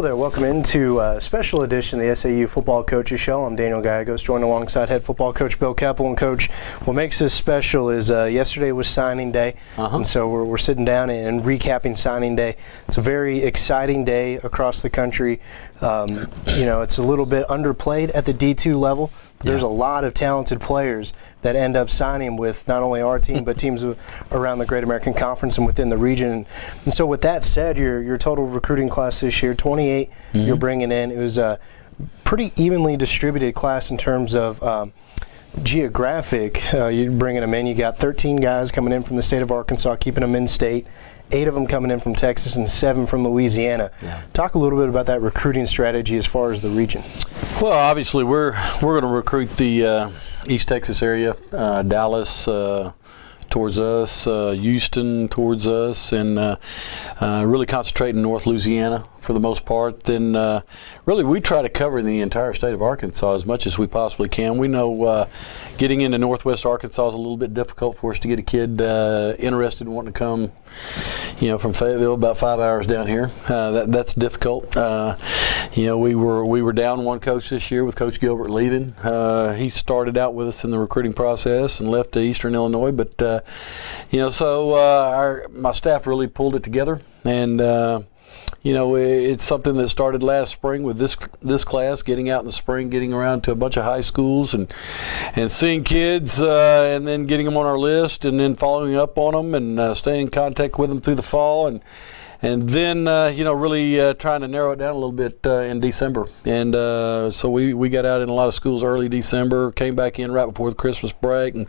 Hello there, welcome into a special edition of the SAU Football Coaches Show. I'm Daniel Gallegos, joined alongside head football coach Bill Keopple. And Coach, what makes this special is yesterday was signing day, and so we're sitting down and recapping signing day. It's a very exciting day across the country. You know, it's a little bit underplayed at the D2 level. There's a lot of talented players that end up signing with not only our team but teams around the Great American Conference and within the region. And so with that said, your total recruiting class this year, 28 you're bringing in. It was a pretty evenly distributed class in terms of geographic. You're bringing them in. You got 13 guys coming in from the state of Arkansas, keeping them in state. 8 of them coming in from Texas and 7 from Louisiana. Talk a little bit about that recruiting strategy as far as the region. Well, obviously we're going to recruit the East Texas area, Dallas towards us, Houston towards us, and really concentrate in North Louisiana for the most part. Then really we try to cover the entire state of Arkansas as much as we possibly can. We know getting into Northwest Arkansas is a little bit difficult for us to get a kid interested in wanting to come, you know, from Fayetteville, about 5 hours down here. That's difficult. You know, we were down one coach this year with Coach Gilbert leaving. He started out with us in the recruiting process and left to Eastern Illinois, but you know, so my staff really pulled it together, and you know, it's something that started last spring with this class, getting out in the spring, getting around to a bunch of high schools and seeing kids, and then getting them on our list, and then following up on them and staying in contact with them through the fall, and then you know, really trying to narrow it down a little bit in December. And so we got out in a lot of schools early December, came back in right before the Christmas break, and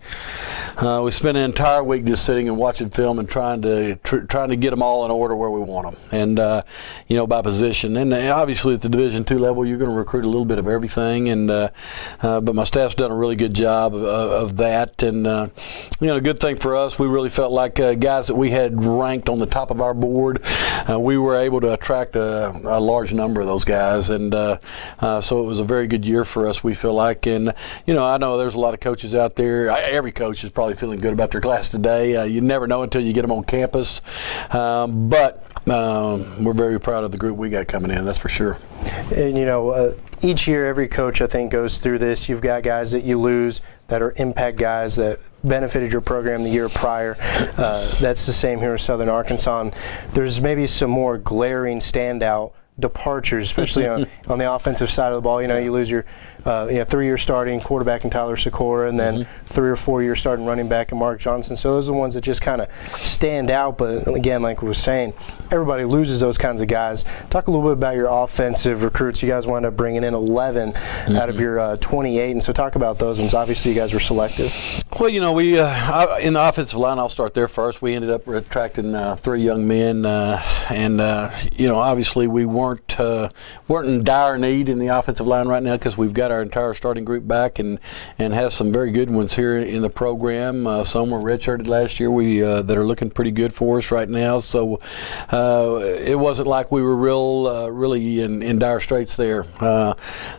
we spent an entire week just sitting and watching film and trying to get them all in order where we want them, and you know, by position. And obviously at the Division II level, you're going to recruit a little bit of everything, and but my staff's done a really good job of that. And you know, the good thing for us, we really felt like guys that we had ranked on the top of our board, we were able to attract a large number of those guys, and so it was a very good year for us, we feel like. And you know, I know there's a lot of coaches out there. Every coach is probably feeling good about their class today. You never know until you get them on campus, but we're very proud of the group we got coming in, that's for sure. And you know, each year every coach I think goes through this. You've got guys that you lose that are impact guys that benefited your program the year prior. That's the same here in Southern Arkansas. And there's maybe some more glaring standout departures, especially on the offensive side of the ball. You know, you lose your 3-year starting quarterback in Tyler Sikora, and then 3 or 4 year starting running back in Mark Johnson. So those are the ones that just kind of stand out. But again, like we were saying, everybody loses those kinds of guys. Talk a little bit about your offensive recruits. You guys wound up bringing in 11 out of your 28, and so talk about those ones. Obviously, you guys were selective. Well, you know, we in the offensive line, I'll start there first. We ended up attracting 3 young men, and you know, obviously we weren't in dire need in the offensive line right now because we've got our entire starting group back and have some very good ones here in the program. Some were redshirted last year. That are looking pretty good for us right now. So it wasn't like we were really in dire straits there.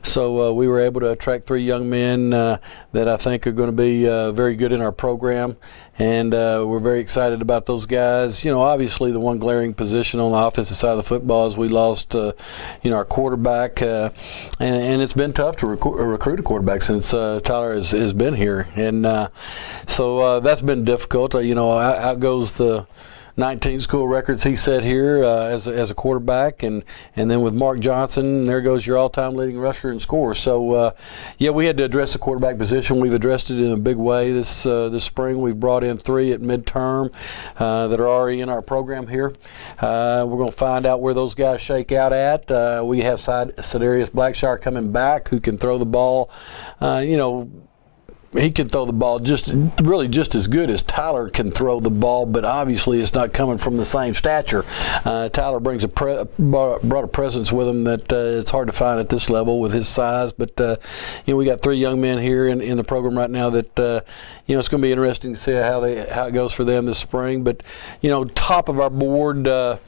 So we were able to attract 3 young men that I think are going to be very good in our program. And we're very excited about those guys. You know, obviously the one glaring position on the offensive side of the football is we lost, you know, our quarterback, and it's been tough to recruit a quarterback since Tyler has been here, and so that's been difficult. You know, out goes the 19 school records he set here as a quarterback, and then with Mark Johnson, there goes your all-time leading rusher in scores. So yeah, we had to address the quarterback position. We've addressed it in a big way this spring. We've brought in 3 at midterm that are already in our program here. We're going to find out where those guys shake out at. We have Cedarius Blackshire coming back, who can throw the ball. You know, he can throw the ball really just as good as Tyler can throw the ball, but obviously it's not coming from the same stature. Tyler brings brought a presence with him that it's hard to find at this level with his size. But you know, we got 3 young men here in the program right now that you know, it's going to be interesting to see how it goes for them this spring. But you know, top of our board had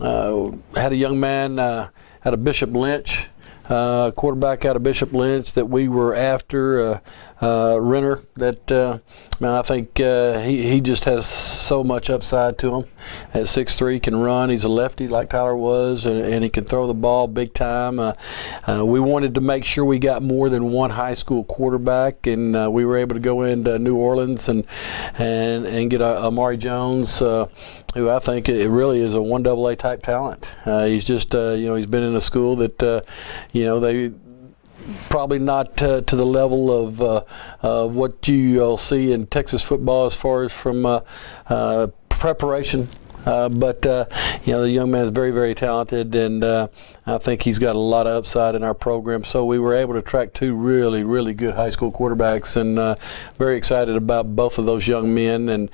a young man out of Bishop Lynch. Quarterback out of Bishop Lynch that we were after, Renner that man, I think he just has so much upside to him. At 6'3", can run. He's a lefty like Tyler was, and he can throw the ball big time. We wanted to make sure we got more than one high school quarterback, and we were able to go into New Orleans and get Amari Jones, who I think it really is a 1AA type talent. He's just he's been in a school that they probably not to the level of what you'll see in Texas football as far as from preparation. But the young man is very, very talented, and I think he's got a lot of upside in our program. So we were able to attract two really, really good high school quarterbacks, and very excited about both of those young men. And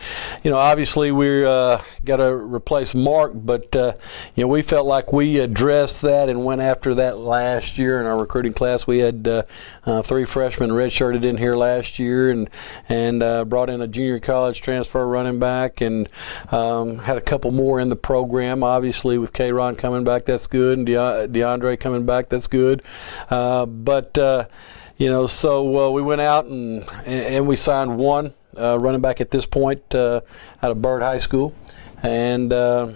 obviously we got to replace Mark, but we felt like we addressed that and went after that last year in our recruiting class. We had 3 freshmen redshirted in here last year, and brought in a junior college transfer running back, and had a couple more in the program. Obviously, with K-Ron coming back, that's good, and DeAndre coming back, that's good. So we went out and we signed one running back at this point out of Byrd High School, and I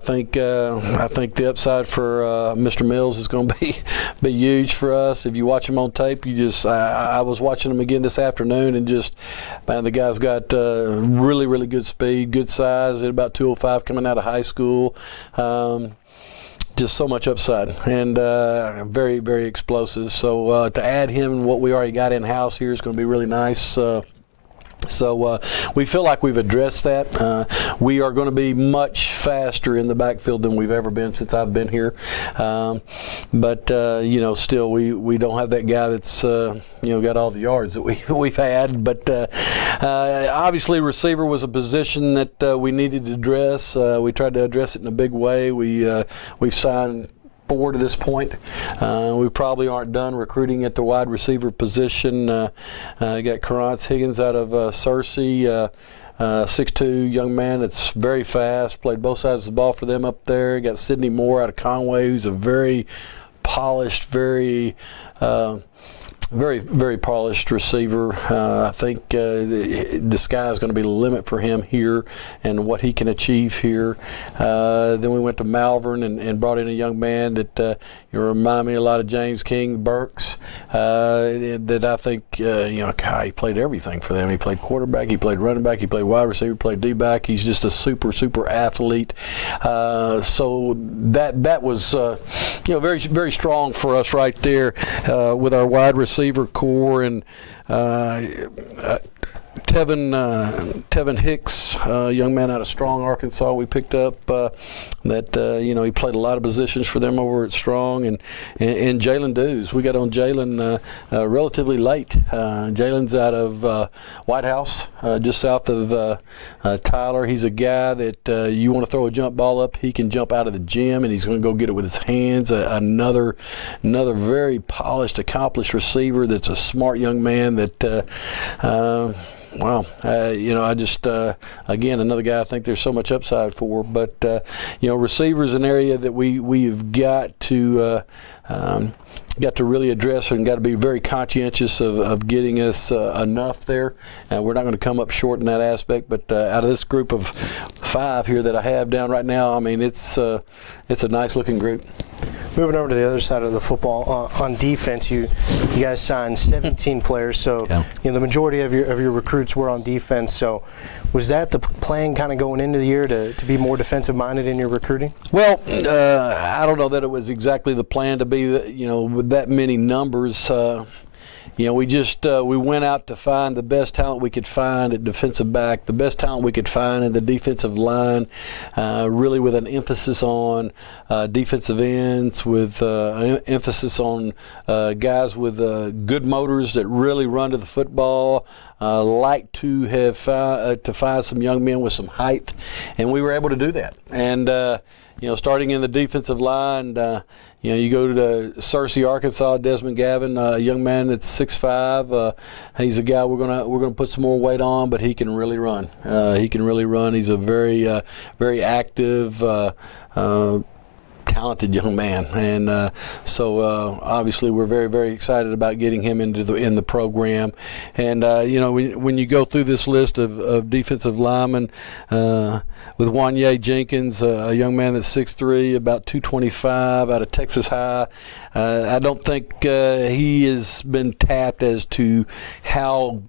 think the upside for Mr. Mills is going to be huge for us. If you watch him on tape, I was watching him again this afternoon, and man, the guy's got really, really good speed, good size, at about 205 coming out of high school. Just so much upside, and very, very explosive. So to add him and what we already got in house here is going to be really nice. So we feel like we've addressed that. We are going to be much faster in the backfield than we've ever been since I've been here. But still we don't have that guy that's got all the yards that we've had. But obviously receiver was a position that we needed to address. We tried to address it in a big way. We've signed 4 to this point. We probably aren't done recruiting at the wide receiver position. Got Carrance Higgins out of Searcy, 6'2", young man that's very fast, played both sides of the ball for them up there. Got Sidney Moore out of Conway, who's a very polished, very very polished receiver. I think the sky is going to be the limit for him here and what he can achieve here. Then we went to Malvern and brought in a young man that remind me a lot of James King Burks. That I think he played everything for them. He played quarterback, he played running back, he played wide receiver, played D-back. He's just a super athlete. So that was very, very strong for us right there with our wide receiver core, and Tevin Hicks, young man out of Strong, Arkansas, we picked up he played a lot of positions for them over at Strong, and Jalen Dews. We got on Jalen relatively late. Jalen's out of White House, just south of Tyler. He's a guy that you want to throw a jump ball up, he can jump out of the gym, and he's going to go get it with his hands. Another very polished, accomplished receiver that's a smart young man that I just again, another guy I think there's so much upside for. But receivers an area that we've got to really address and got to be very conscientious of getting us enough there. We're not going to come up short in that aspect, but out of this group of 5 here that I have down right now, I mean, it's a nice looking group. Moving over to the other side of the football, on defense, you guys signed 17 players, so the majority of your recruits were on defense. So was that the plan kind of going into the year to be more defensive minded in your recruiting? Well, I don't know that it was exactly the plan to be with that many numbers. We went out to find the best talent we could find at defensive back, the best talent we could find in the defensive line, really with an emphasis on defensive ends, with emphasis on guys with good motors that really run to the football. Like to have to find some young men with some height, and we were able to do that. And starting in the defensive line. You go to Searcy, Arkansas, Desmond Gavin, a young man that's 6'5". He's a guy we're gonna put some more weight on, but he can really run. He's a very active, talented young man, and so obviously we're very, very excited about getting him in the program. And you know, when you go through this list of defensive linemen, with Wanye Jenkins, a young man that's 6'3", about 225, out of Texas High. I don't think he has been tapped as to how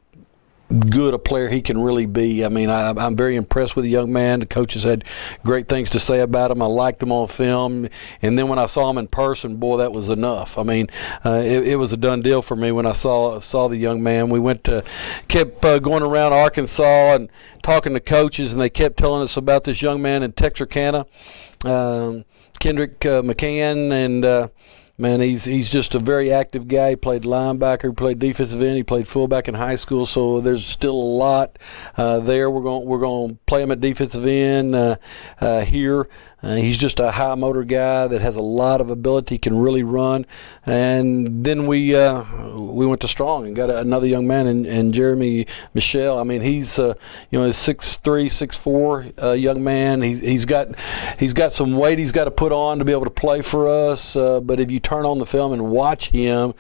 good a player he can really be. I mean, I'm very impressed with the young man. The coaches had great things to say about him. I liked him on film, and then when I saw him in person, boy, that was enough. I mean, it was a done deal for me when I saw the young man. We kept going around Arkansas and talking to coaches, and they kept telling us about this young man in Texarkana, Kendrick McCann, and man, he's just a very active guy. He played linebacker, he played defensive end, he played fullback in high school. So there's still a lot there. We're going to play him at defensive end here. He's just a high motor guy that has a lot of ability, can really run. And then we went to strong and got another young man in Jeremy Michelle. I mean, he's you know, he's 6'3", 6'4", young man. He's got some weight he's got to put on to be able to play for us. But if you turn on the film and watch him,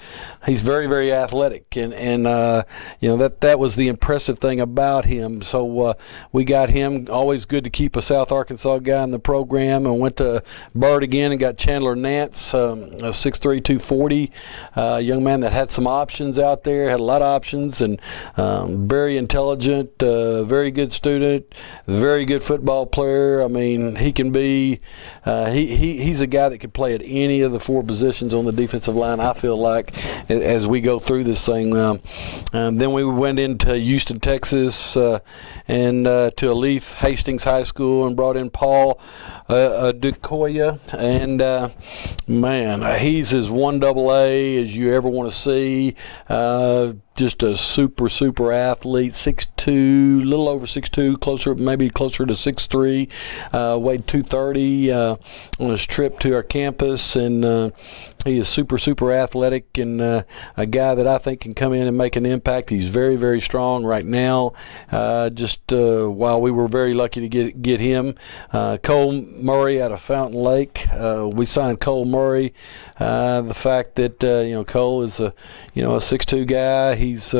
he's very, very athletic, and you know, that was the impressive thing about him. So we got him. Always good to keep a South Arkansas guy in the program. And went to Byrd again and got Chandler Nance, a 6'3", 240, young man that had some options out there, had a lot of options, and very intelligent, very good student, very good football player. I mean, he can be, he's a guy that can play at any of the 4 positions on the defensive line, I feel like, as we go through this thing. Then we went into Houston, Texas, and to Alif Hastings High School, and brought in Paul Dukoya, and man, he's as 1AA as you ever want to see. Just a super athlete, 6'2", a little over 6'2", maybe closer to 6'3", weighed 230 on his trip to our campus, and he is super athletic, and a guy that I think can come in and make an impact. He's very strong right now. While we were very lucky to get him, Cole Murray out of Fountain Lake. We signed Cole Murray. The fact that you know, Cole is a 6'2" guy. He's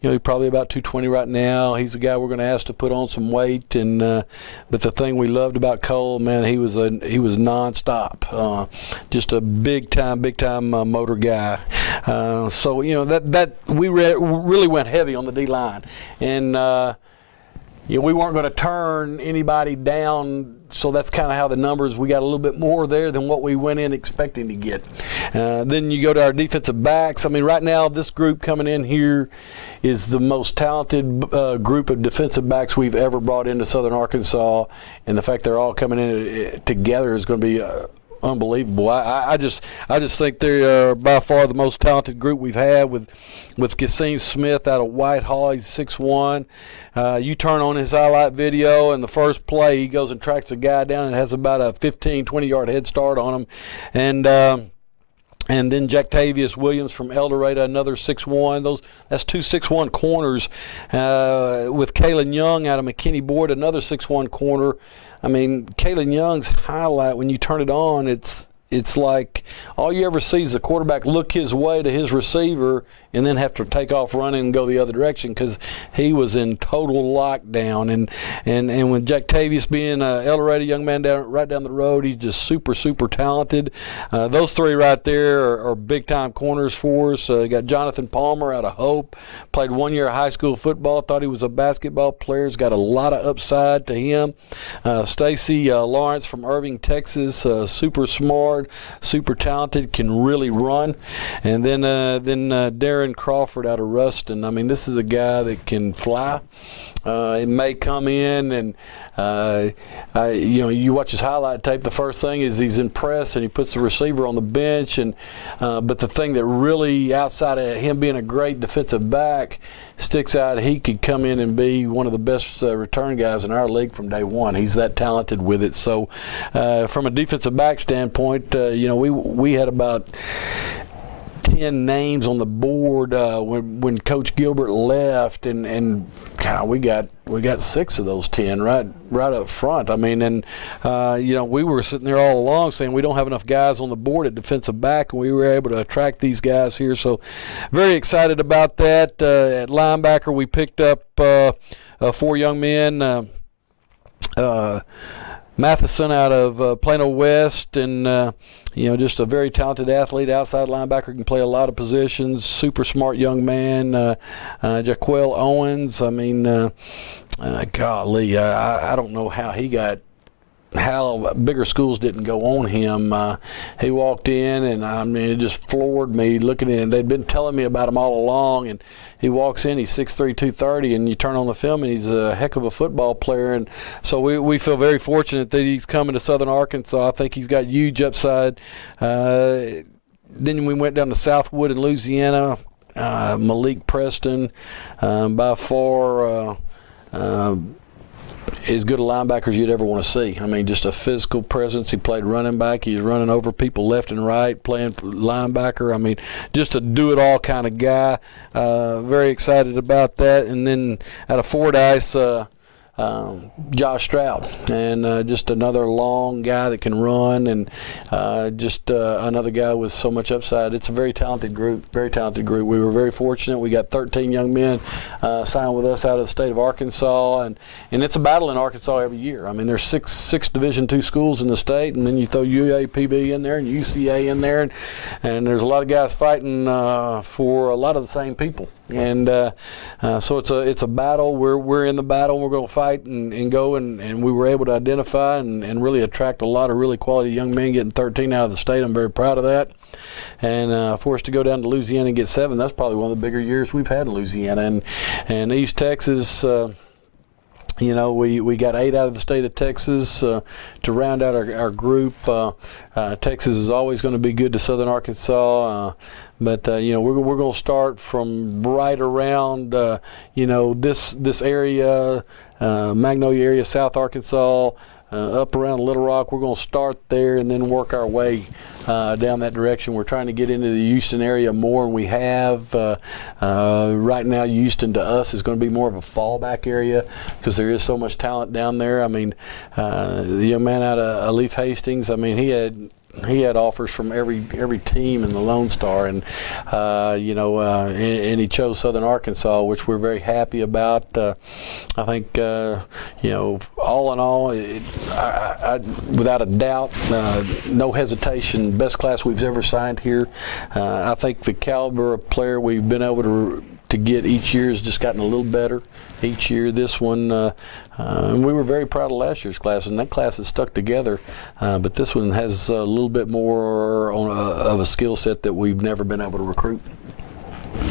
he's probably about 220 right now. He's a guy we're going to ask to put on some weight, and but the thing we loved about Cole, man, he was nonstop. Just a big time motor guy. So you know, that we really went heavy on the D line, and you know, we weren't going to turn anybody down, so that's kind of how the numbers, we got a little bit more there than what we went in expecting to get. Then you go to our defensive backs. I mean, right now this group coming in here is the most talented group of defensive backs we've ever brought into Southern Arkansas, and the fact they're all coming in together is going to be unbelievable. I just think they are by far the most talented group we've had, with Kasim Smith out of Whitehall. He's 6'1". You turn on his highlight video, and the first play he goes and tracks a guy down and has about a 15-20 yard head start on him. And then Jactavius Williams from El Dorado, another 6'1". That's 2 6'1" corners. With Kalen Young out of McKinney Board, another 6'1" corner. I mean, Kalen Young's highlight, when you turn it on, it's like all you ever see is the quarterback look his way to his receiver and then have to take off running and go the other direction, because he was in total lockdown. And with Jactavius being an El Dorado young man right down the road, he's just super talented. Those 3 right there are big-time corners for us. You got Jonathan Palmer out of Hope, played 1 year of high school football, thought he was a basketball player. He's got a lot of upside to him. Stacy Lawrence from Irving, Texas, super smart, super talented, can really run. And then Darren Crawford out of Ruston. I mean, this is a guy that can fly. It may come in, and you know, you watch his highlight tape, the first thing is he's impressed and he puts the receiver on the bench, and but the thing that really, outside of him being a great defensive back, sticks out, he could come in and be one of the best return guys in our league from day one. He's that talented with it. So from a defensive back standpoint, you know, we had about 10 names on the board when Coach Gilbert left, and God, we got 6 of those 10 right up front. I mean, and we were sitting there all along saying we don't have enough guys on the board at defensive back, and we were able to attract these guys here. So very excited about that. At linebacker, we picked up 4 young men. Matheson out of Plano West, and just a very talented athlete, outside linebacker, can play a lot of positions, super smart young man. Jaquel Owens, I mean, golly, I don't know how bigger schools didn't go on him. He walked in, and I mean, it just floored me looking in. They'd been telling me about him all along, and he walks in, he's 6'3", 230, and you turn on the film, and he's a heck of a football player. And so we feel very fortunate that he's coming to Southern Arkansas. I think he's got huge upside. Then we went down to Southwood in Louisiana. Malik Preston, by far as good a linebacker as you'd ever want to see. I mean, just a physical presence. He played running back. He was running over people left and right, playing for linebacker. I mean, just a do-it-all kind of guy. Very excited about that. And then out of Fordyce, Josh Stroud, and just another long guy that can run, and just another guy with so much upside. It's a very talented group, very talented group. We were very fortunate. We got 13 young men signed with us out of the state of Arkansas, and it's a battle in Arkansas every year. I mean, there's six Division II schools in the state, and then you throw UAPB in there and UCA in there, and there's a lot of guys fighting for a lot of the same people. And so it's a battle. We're in the battle. We're going to fight and go, and we were able to identify and really attract a lot of really quality young men, getting 13 out of the state. I'm very proud of that. And for us to go down to Louisiana and get 7, that's probably one of the bigger years we've had in Louisiana. And East Texas, we got 8 out of the state of Texas to round out our group. Texas is always going to be good to Southern Arkansas, but we're going to start from right around this area, Magnolia area, South Arkansas, up around Little Rock. We're going to start there and then work our way down that direction. We're trying to get into the Houston area more, and we have. Right now, Houston to us is going to be more of a fallback area because there is so much talent down there. I mean, the young man out of Leaf Hastings, I mean, he had offers from every team in the Lone Star, and and he chose Southern Arkansas, which we're very happy about. I think all in all, I without a doubt, no hesitation, best class we've ever signed here. I think the caliber of player we've been able to get each year has just gotten a little better each year. This one, and we were very proud of last year's class, and that class has stuck together. But this one has a little bit more of a skill set that we've never been able to recruit.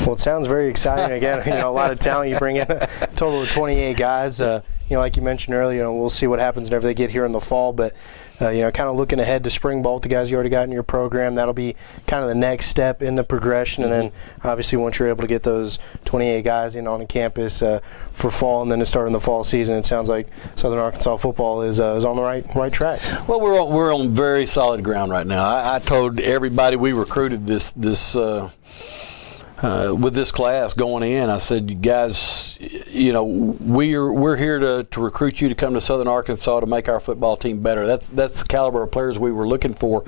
Well, it sounds very exciting. Again, a lot of talent. You bring in a total of 28 guys. Like you mentioned earlier, we'll see what happens whenever they get here in the fall. But kind of looking ahead to spring ball with the guys you already got in your program, that'll be kind of the next step in the progression. And then obviously once you're able to get those 28 guys in on the campus for fall, and then to start in the fall season, it sounds like Southern Arkansas football is on the right track. Well, we're on very solid ground right now. I told everybody we recruited this with this class going in, I said, you guys, we're here to recruit you to come to Southern Arkansas to make our football team better. That's the caliber of players we were looking for.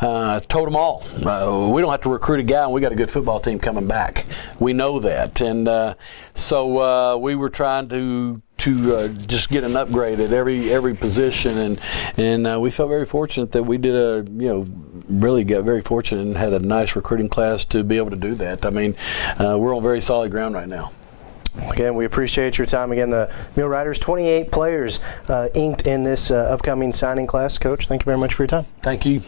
Told them all, we don't have to recruit a guy, and we got a good football team coming back. We know that, and so we were trying to just get an upgrade at every position, and we felt very fortunate that we did really got very fortunate and had a nice recruiting class to be able to do that. I mean, we're on very solid ground right now. Again, we appreciate your time. Again, the Muleriders, 28 players inked in this upcoming signing class. Coach, thank you very much for your time. Thank you.